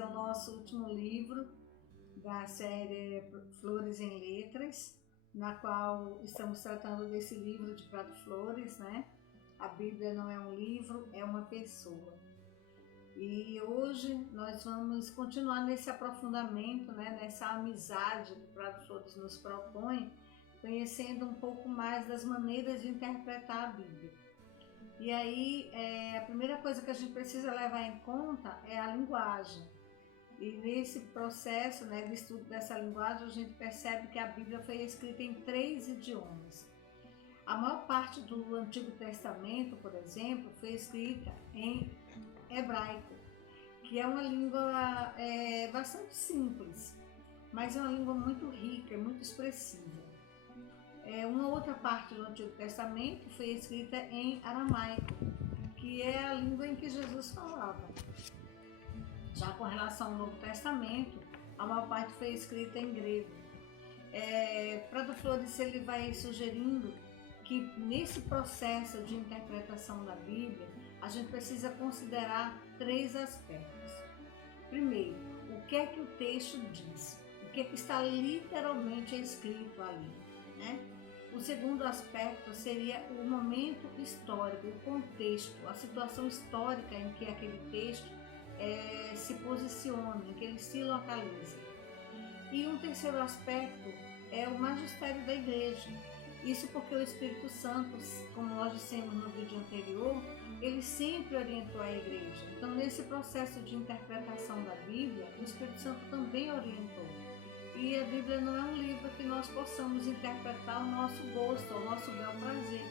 é o nosso último livro da série Flores em Letras, na qual estamos tratando desse livro de Prado Flores, né? A Bíblia não é um livro, é uma pessoa. E hoje nós vamos continuar nesse aprofundamento, né? Nessa amizade que Prado Flores nos propõe, conhecendo um pouco mais das maneiras de interpretar a Bíblia. E aí, a primeira coisa que a gente precisa levar em conta é a linguagem. E nesse processo, né, de estudo dessa linguagem, a gente percebe que a Bíblia foi escrita em 3 idiomas. A maior parte do Antigo Testamento, por exemplo, foi escrita em hebraico, que é uma língua bastante simples, mas é uma língua muito rica, muito expressiva. Uma outra parte do Antigo Testamento foi escrita em aramaico, que é a língua em que Jesus falava. Já com relação ao Novo Testamento, a maior parte foi escrita em grego. Prado Flores ele vai sugerindo que nesse processo de interpretação da Bíblia, a gente precisa considerar 3 aspectos. Primeiro, o que é que o texto diz? O que é que está literalmente escrito ali, né? O segundo aspecto seria o momento histórico, o contexto, a situação histórica em que aquele texto se posiciona, em que ele se localiza. E um terceiro aspecto é o magistério da igreja. Isso porque o Espírito Santo, como nós dissemos no vídeo anterior, ele sempre orientou a igreja. Então, nesse processo de interpretação da Bíblia, o Espírito Santo também orientou. E a Bíblia não é um livro que nós possamos interpretar ao nosso gosto, ao nosso bel prazer.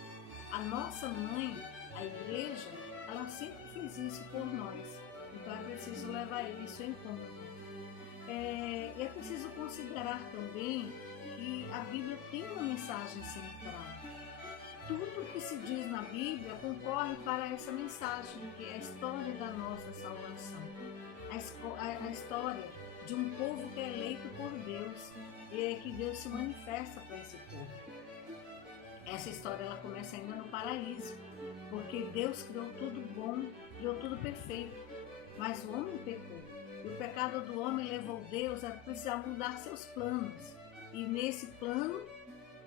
A nossa mãe, a igreja, ela sempre fez isso por nós. Então é preciso levar isso em conta. É preciso considerar também que a Bíblia tem uma mensagem central. Tudo que se diz na Bíblia concorre para essa mensagem, que é a história da nossa salvação. A história de um povo que é eleito por Deus e é que Deus se manifesta para esse povo. Essa história ela começa ainda no paraíso, porque Deus criou tudo bom, criou tudo perfeito, mas o homem pecou. E o pecado do homem levou Deus a precisar mudar seus planos. E nesse plano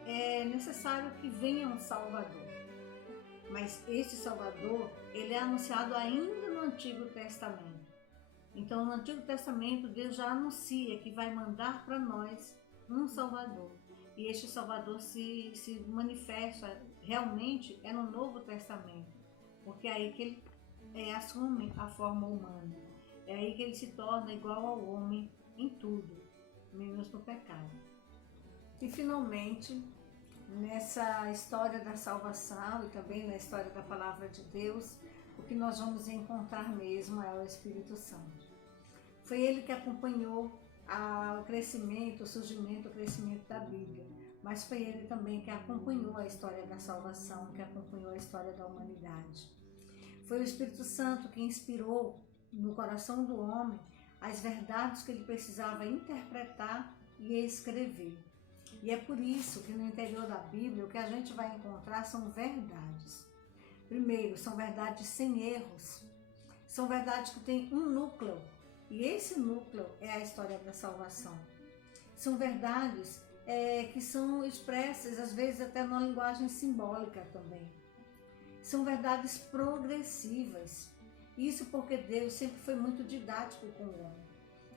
é necessário que venha um Salvador. Mas esse Salvador, ele é anunciado ainda no Antigo Testamento. Então, no Antigo Testamento, Deus já anuncia que vai mandar para nós um Salvador. E este Salvador se manifesta realmente no Novo Testamento, porque é aí que ele assume a forma humana. É aí que ele se torna igual ao homem em tudo, menos no pecado. E, finalmente, nessa história da salvação e também na história da Palavra de Deus, o que nós vamos encontrar mesmo é o Espírito Santo. Foi ele que acompanhou o crescimento, o surgimento, o crescimento da Bíblia, mas foi ele também que acompanhou a história da salvação, que acompanhou a história da humanidade. Foi o Espírito Santo que inspirou no coração do homem as verdades que ele precisava interpretar e escrever. E é por isso que no interior da Bíblia o que a gente vai encontrar são verdades. Primeiro, são verdades sem erros. São verdades que têm um núcleo. E esse núcleo é a história da salvação. São verdades que são expressas, às vezes, até numa linguagem simbólica também. São verdades progressivas. Isso porque Deus sempre foi muito didático com o homem.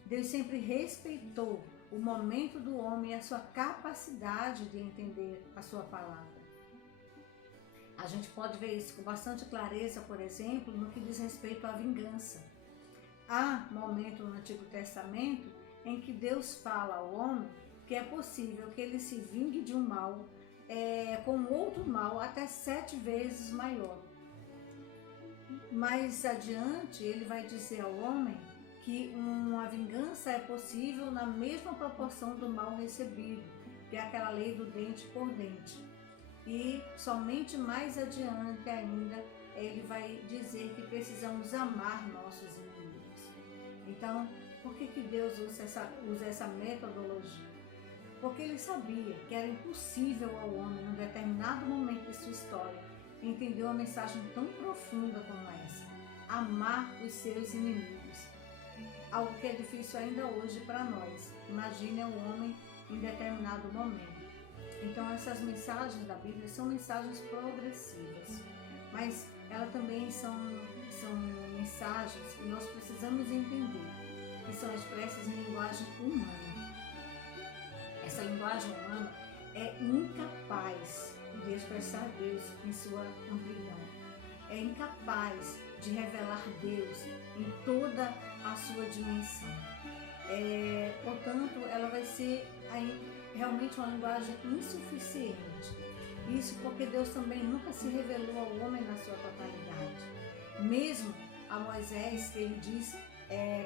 Deus sempre respeitou o momento do homem e a sua capacidade de entender a sua palavra. A gente pode ver isso com bastante clareza, por exemplo, no que diz respeito à vingança. Há momento no Antigo Testamento em que Deus fala ao homem que é possível que ele se vingue de um mal com outro mal até 7 vezes maior. Mais adiante, ele vai dizer ao homem que uma vingança é possível na mesma proporção do mal recebido, que é aquela lei do dente por dente. E somente mais adiante ainda, ele vai dizer que precisamos amar nossos inimigos. Então, por que Deus usa essa metodologia? Porque ele sabia que era impossível ao homem, em um determinado momento de sua história, entender uma mensagem tão profunda como essa: amar os seus inimigos. algo que é difícil ainda hoje para nós. Imagine o homem em determinado momento. Então essas mensagens da Bíblia são mensagens progressivas, mas elas também são mensagens que nós precisamos entender, que são expressas em linguagem humana. Essa linguagem humana é incapaz de expressar Deus em sua amplidão, é incapaz de revelar Deus em toda a sua dimensão. Portanto, ela vai ser realmente uma linguagem insuficiente. Isso porque Deus também nunca se revelou ao homem na sua totalidade. Mesmo a Moisés, que ele diz,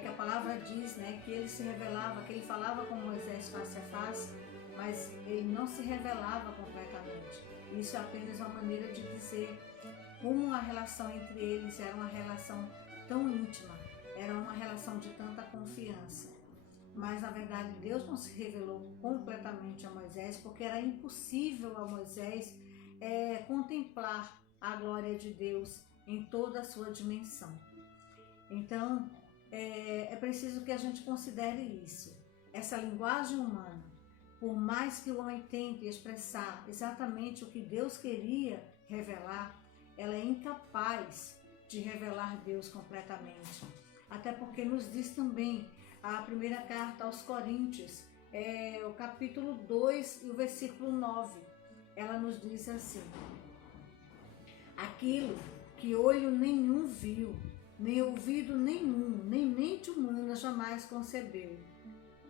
que a palavra diz, né, que ele se revelava, que ele falava com Moisés face a face, mas ele não se revelava completamente. Isso é apenas uma maneira de dizer como a relação entre eles era uma relação tão íntima, era uma relação de tanta confiança. Mas na verdade Deus não se revelou completamente a Moisés, porque era impossível a Moisés contemplar a glória de Deus em toda a sua dimensão. Então é preciso que a gente considere isso. Essa linguagem humana, por mais que o homem tente expressar exatamente o que Deus queria revelar, ela é incapaz de revelar Deus completamente. Até porque nos diz também a primeira carta aos Coríntios, o capítulo 2 e o versículo 9. Ela nos diz assim: aquilo que olho nenhum viu, nem ouvido nenhum, nem mente humana jamais concebeu,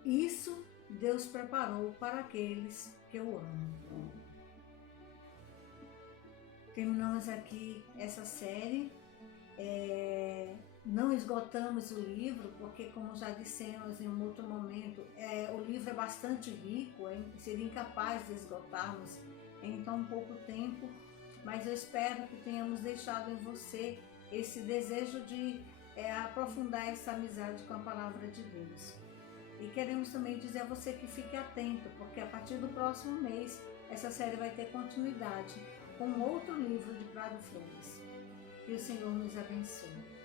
isso Deus preparou para aqueles que o amam. Terminamos aqui essa série. Não esgotamos o livro, porque, como já dissemos em um outro momento, o livro é bastante rico, seria incapaz de esgotarmos em tão pouco tempo, mas eu espero que tenhamos deixado em você esse desejo de aprofundar essa amizade com a palavra de Deus. E queremos também dizer a você que fique atento, porque a partir do próximo mês essa série vai ter continuidade com outro livro de Prado Flores. Que o Senhor nos abençoe.